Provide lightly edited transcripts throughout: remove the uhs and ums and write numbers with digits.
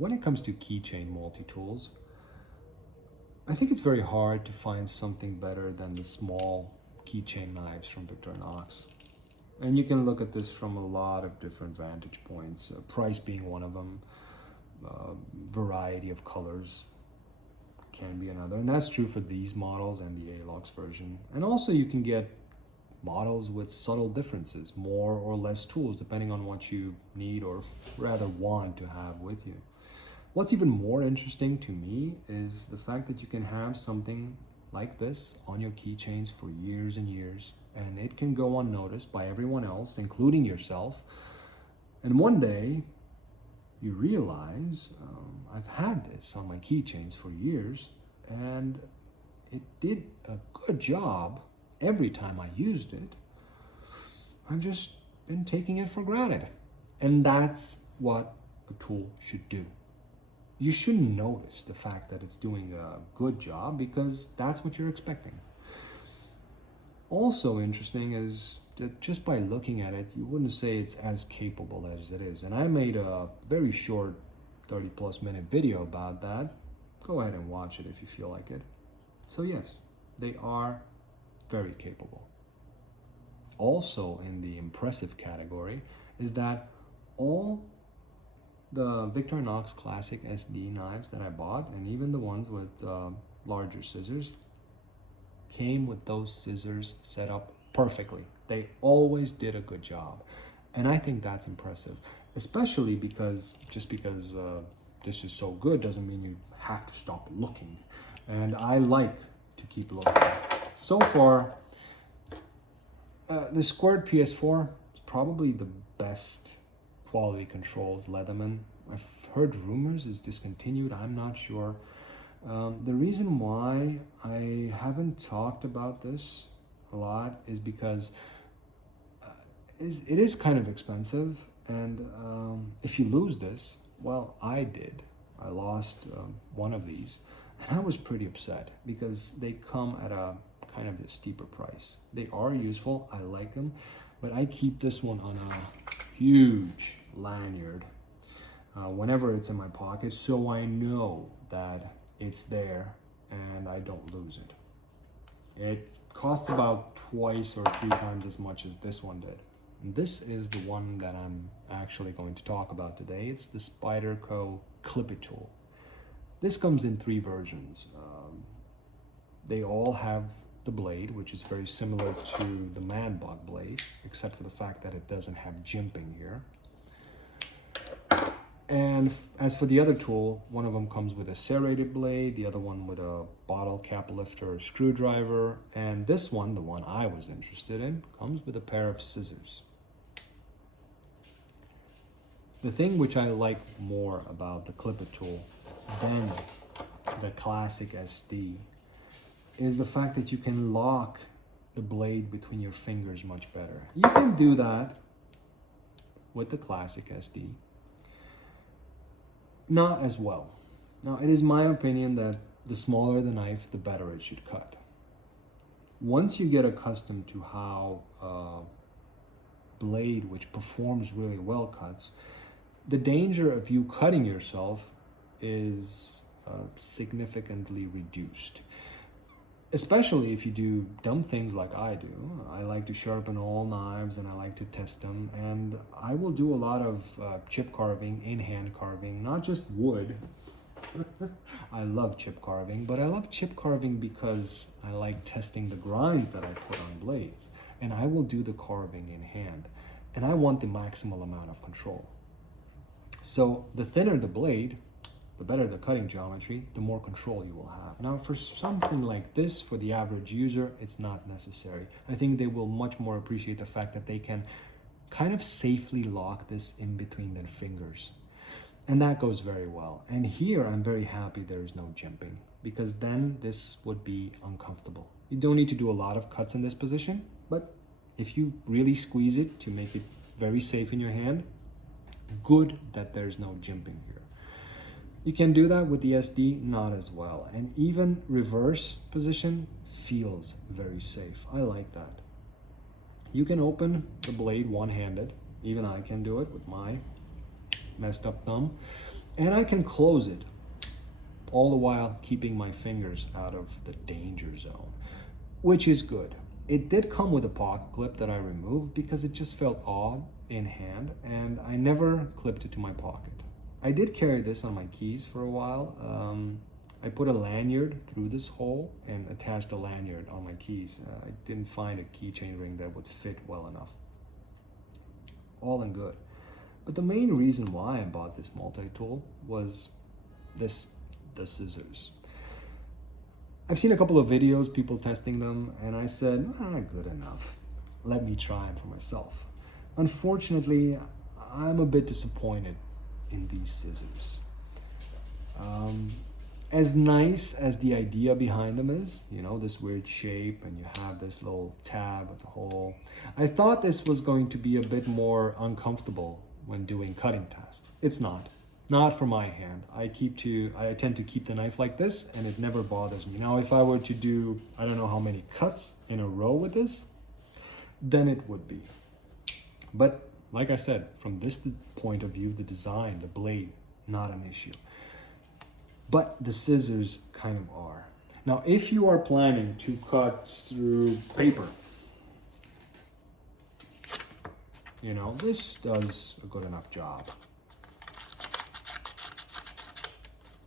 when it comes to keychain multi-tools, I think it's very hard to find something better than the small keychain knives from Victorinox. And you can look at this from a lot of different vantage points, price being one of them, variety of colors can be another. And that's true for these models and the ALOX version. And also you can get models with subtle differences, more or less tools, depending on what you need or rather want to have with you. What's even more interesting to me is the fact that you can have something like this on your keychains for years and years, and it can go unnoticed by everyone else, including yourself. And one day you realize, I've had this on my keychains for years, and it did a good job every time I used it. I've just been taking it for granted. And that's what a tool should do. You shouldn't notice the fact that it's doing a good job because that's what you're expecting. Also interesting is that just by looking at it, you wouldn't say it's as capable as it is. And I made a very short 30+ minute video about that. Go ahead and watch it if you feel like it. So yes, they are very capable. Also in the impressive category is that all the Victorinox Classic SD knives that I bought, and even the ones with larger scissors, came with those scissors set up perfectly. They always did a good job. And I think that's impressive, especially because just because this is so good doesn't mean you have to stop looking. And I like to keep looking. So far, the squared PS4 is probably the best quality controlled Leatherman. I've heard rumors it's discontinued. I'm not sure. The reason why I haven't talked about this a lot is because it is kind of expensive, and if you lose this, well, I did. I lost one of these, and I was pretty upset because they come at a kind of a steeper price. They are useful, I like them, but I keep this one on a huge lanyard whenever it's in my pocket, so I know that it's there and I don't lose it. It costs about twice or 3 times as much as this one did. And this is the one that I'm actually going to talk about today. It's the Spyderco Clipitool. This comes in 3 versions. They all have the blade, which is very similar to the Man Bug blade, except for the fact that it doesn't have jimping here. And as for the other tool, one of them comes with a serrated blade, the other one with a bottle cap lifter or screwdriver, and this one, the one I was interested in, comes with a pair of scissors. The thing which I like more about the Clipitool than the classic SD is the fact that you can lock the blade between your fingers much better. You can do that with the classic SD. Not as well. Now, it is my opinion that the smaller the knife, the better it should cut. Once you get accustomed to how a blade which performs really well cuts, the danger of you cutting yourself is significantly reduced. Especially if you do dumb things like I do. I like to sharpen all knives and I like to test them, and I will do a lot of chip carving, in-hand carving, not just wood. I love chip carving, but I love chip carving because I like testing the grinds that I put on blades, and I will do the carving in hand, and I want the maximal amount of control. So the thinner the blade, the better the cutting geometry, the more control you will have. Now, for something like this, for the average user, it's not necessary. I think they will much more appreciate the fact that they can kind of safely lock this in between their fingers. And that goes very well. And here, I'm very happy there's no jimping, because then this would be uncomfortable. You don't need to do a lot of cuts in this position, but if you really squeeze it to make it very safe in your hand, good that there's no jimping here. You can do that with the SD, not as well. And even reverse position feels very safe. I like that. You can open the blade one-handed. Even I can do it with my messed up thumb. And I can close it, all the while keeping my fingers out of the danger zone, which is good. It did come with a pocket clip that I removed because it just felt odd in hand, and I never clipped it to my pocket. I did carry this on my keys for a while. I put a lanyard through this hole and attached a lanyard on my keys. I didn't find a keychain ring that would fit well enough. All in good. But the main reason why I bought this multi-tool was the scissors. I've seen a couple of videos, people testing them, and I said, good enough. Let me try them for myself. Unfortunately, I'm a bit disappointed in these scissors. As nice as the idea behind them is, you know, this weird shape, and you have this little tab at the hole, I thought this was going to be a bit more uncomfortable when doing cutting tasks. It's not for my hand. I tend to keep the knife like this, and it never bothers me. Now, if I were to do, I don't know how many cuts in a row with this, then it would be. But like I said, from this point of view, the design, the blade, not an issue. But the scissors kind of are. Now, if you are planning to cut through paper, you know, this does a good enough job.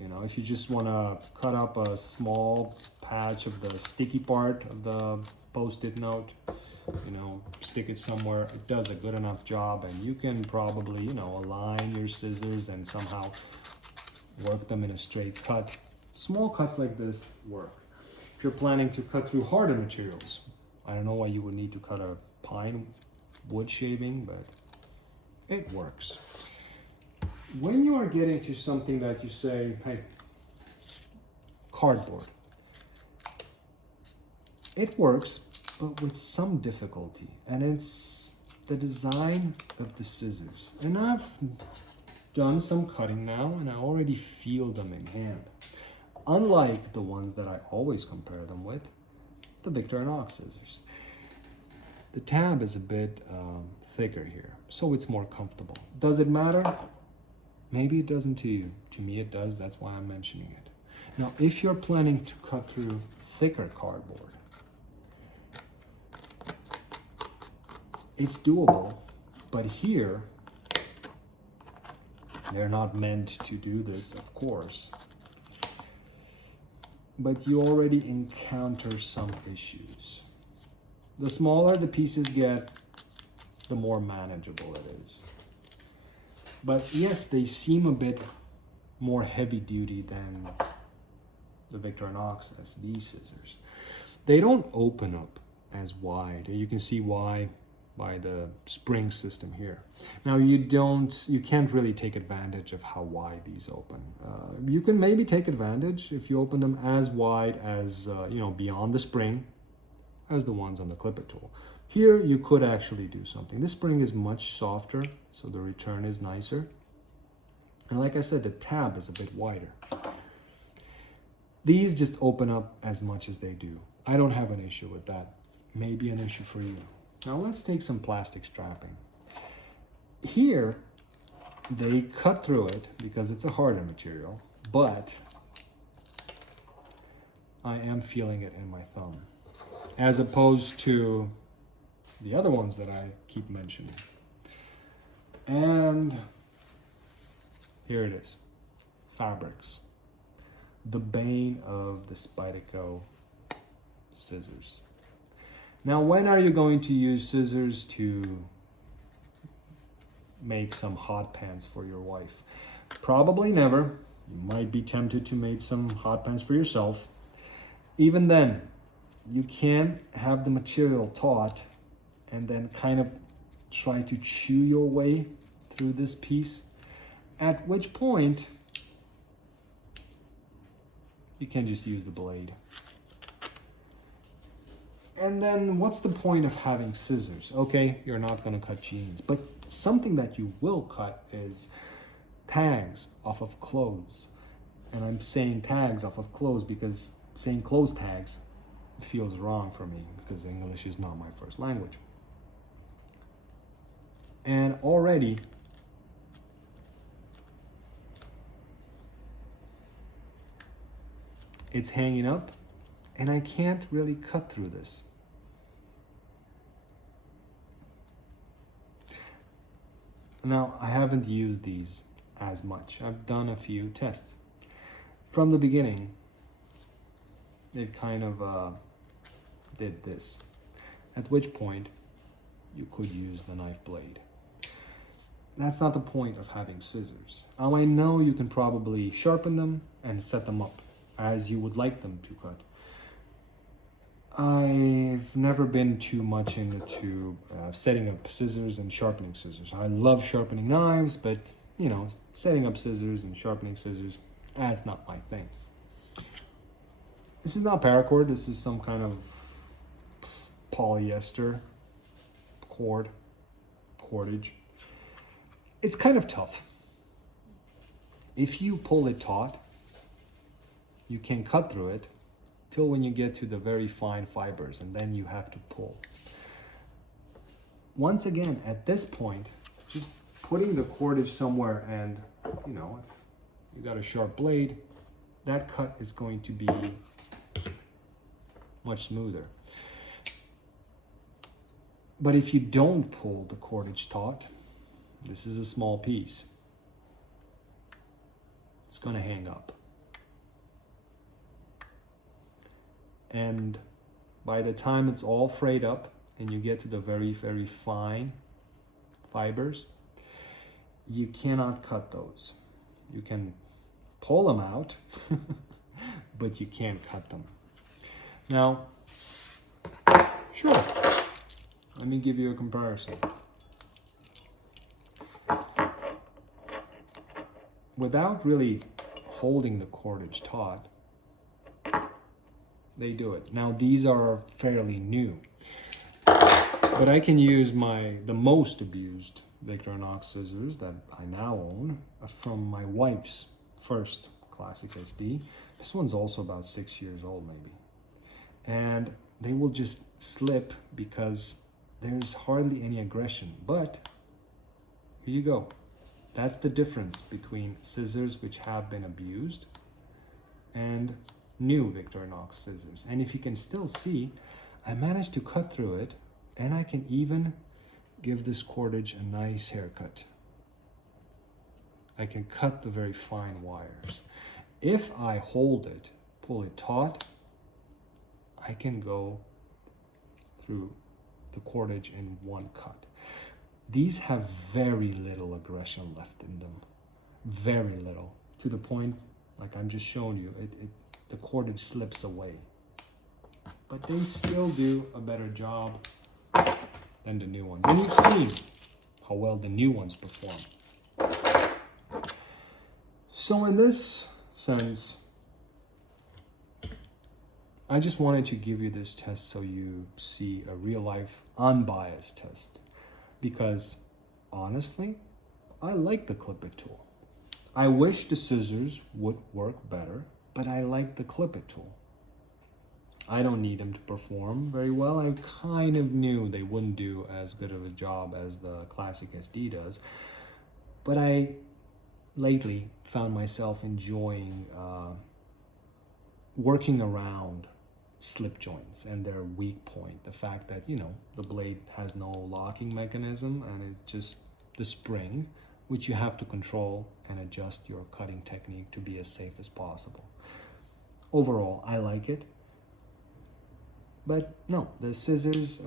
You know, if you just want to cut up a small patch of the sticky part of the Post-it note, you know, stick it somewhere, it does a good enough job, and you can probably, you know, align your scissors and somehow work them in a straight cut. Small cuts like this work. If you're planning to cut through harder materials, I don't know why you would need to cut a pine wood shaving, but it works. When you are getting to something that you say, hey, cardboard, it works, but with some difficulty, and it's the design of the scissors. And I've done some cutting now, and I already feel them in hand. Unlike the ones that I always compare them with, the Victorinox scissors. The tab is a bit thicker here, so it's more comfortable. Does it matter? Maybe it doesn't to you. To me it does, that's why I'm mentioning it. Now, if you're planning to cut through thicker cardboard, it's doable, but here, they're not meant to do this, of course. But you already encounter some issues. The smaller the pieces get, the more manageable it is. But yes, they seem a bit more heavy duty than the Victorinox SD scissors. They don't open up as wide. You can see why by the spring system here. Now you can't really take advantage of how wide these open. You can maybe take advantage if you open them as wide as, you know, beyond the spring as the ones on the Clipitool. Here you could actually do something. This spring is much softer, so the return is nicer. And like I said, the tab is a bit wider. These just open up as much as they do. I don't have an issue with that. Maybe an issue for you. Now let's take some plastic strapping. Here, they cut through it because it's a harder material, but I am feeling it in my thumb, as opposed to the other ones that I keep mentioning. And here it is, fabrics. The bane of the Spyderco scissors. Now, when are you going to use scissors to make some hot pants for your wife? Probably never. You might be tempted to make some hot pants for yourself. Even then, you can't have the material taut and then kind of try to chew your way through this piece, at which point you can just use the blade. And then what's the point of having scissors? Okay, you're not gonna cut jeans, but something that you will cut is tags off of clothes. And I'm saying tags off of clothes because saying clothes tags feels wrong for me because English is not my first language. And already it's hanging up and I can't really cut through this. Now, I haven't used these as much. I've done a few tests. From the beginning, it kind of did this, at which point you could use the knife blade. That's not the point of having scissors. Now, I know you can probably sharpen them and set them up as you would like them to cut. I've never been too much into setting up scissors and sharpening scissors. I love sharpening knives, but you know, setting up scissors and sharpening scissors, that's not my thing. This is not paracord, this is some kind of polyester cordage. It's kind of tough. If you pull it taut, you can cut through it till when you get to the very fine fibers, and then you have to pull. Once again, at this point, just putting the cordage somewhere, and you know, if you got a sharp blade, that cut is going to be much smoother. But if you don't pull the cordage taut, this is a small piece, it's going to hang up. And by the time it's all frayed up and you get to the very, very fine fibers, you cannot cut those. You can pull them out, but you can't cut them. Now, sure, let me give you a comparison. Without really holding the cordage taut, they do it. Now these are fairly new, but I can use the most abused Victorinox scissors that I now own from my wife's first classic SD. This one's also about 6 years old maybe. And they will just slip because there's hardly any aggression. But here you go. That's the difference between scissors which have been abused and new Victorinox scissors. And if you can still see, I managed to cut through it, and I can even give this cordage a nice haircut. I can cut the very fine wires. If I hold it, pull it taut, I can go through the cordage in one cut. These have very little aggression left in them. Very little. To the point, like I'm just showing you, the cordage slips away. But they still do a better job than the new ones. And you've seen how well the new ones perform. So in this sense, I just wanted to give you this test so you see a real life unbiased test. Because honestly, I like the Clipitool. I wish the scissors would work better, but I like the Clipitool. I don't need them to perform very well. I kind of knew they wouldn't do as good of a job as the classic SD does, but I lately found myself enjoying working around slip joints and their weak point. The fact that, you know, the blade has no locking mechanism and it's just the spring, which you have to control and adjust your cutting technique to be as safe as possible. Overall, I like it. But no, the scissors,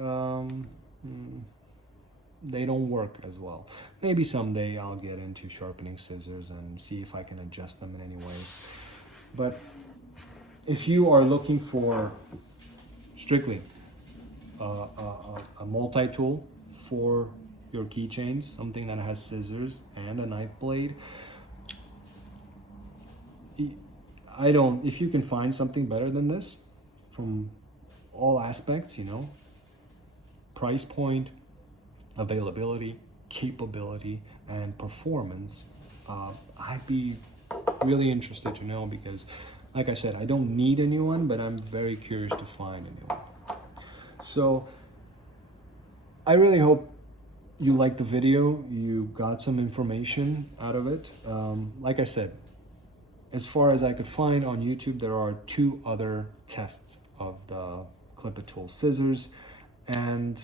they don't work as well. Maybe someday I'll get into sharpening scissors and see if I can adjust them in any way. But if you are looking for strictly a multi-tool for your keychains, something that has scissors and a knife blade, if you can find something better than this from all aspects, you know, price point, availability, capability, and performance, I'd be really interested to know, because like I said, I don't need a new one, but I'm very curious to find a new one. So I really hope you liked the video, you got some information out of it. Like I said, as far as I could find on YouTube, there are 2 other tests of the Clipitool scissors, and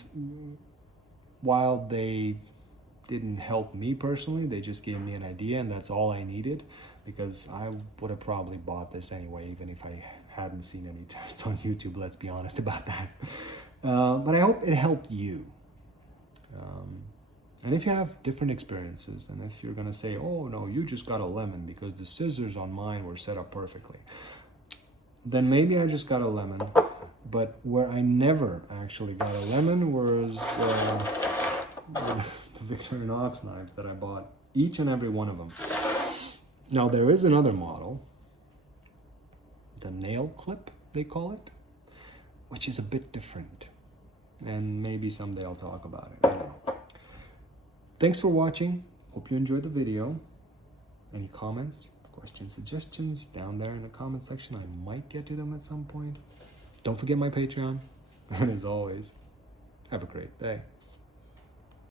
while they didn't help me personally, they just gave me an idea, and that's all I needed, because I would have probably bought this anyway, even if I hadn't seen any tests on YouTube, let's be honest about that. But I hope it helped you. And if you have different experiences, and if you're gonna say, oh no, you just got a lemon because the scissors on mine were set up perfectly, then maybe I just got a lemon. But where I never actually got a lemon was the Victorinox knives that I bought, each and every one of them. Now there is another model, the nail clip they call it, which is a bit different, and maybe someday I'll talk about it. I don't know. Thanks for watching. Hope you enjoyed the video. Any comments, questions, suggestions down there in the comment section? I might get to them at some point. Don't forget my Patreon. And as always, have a great day.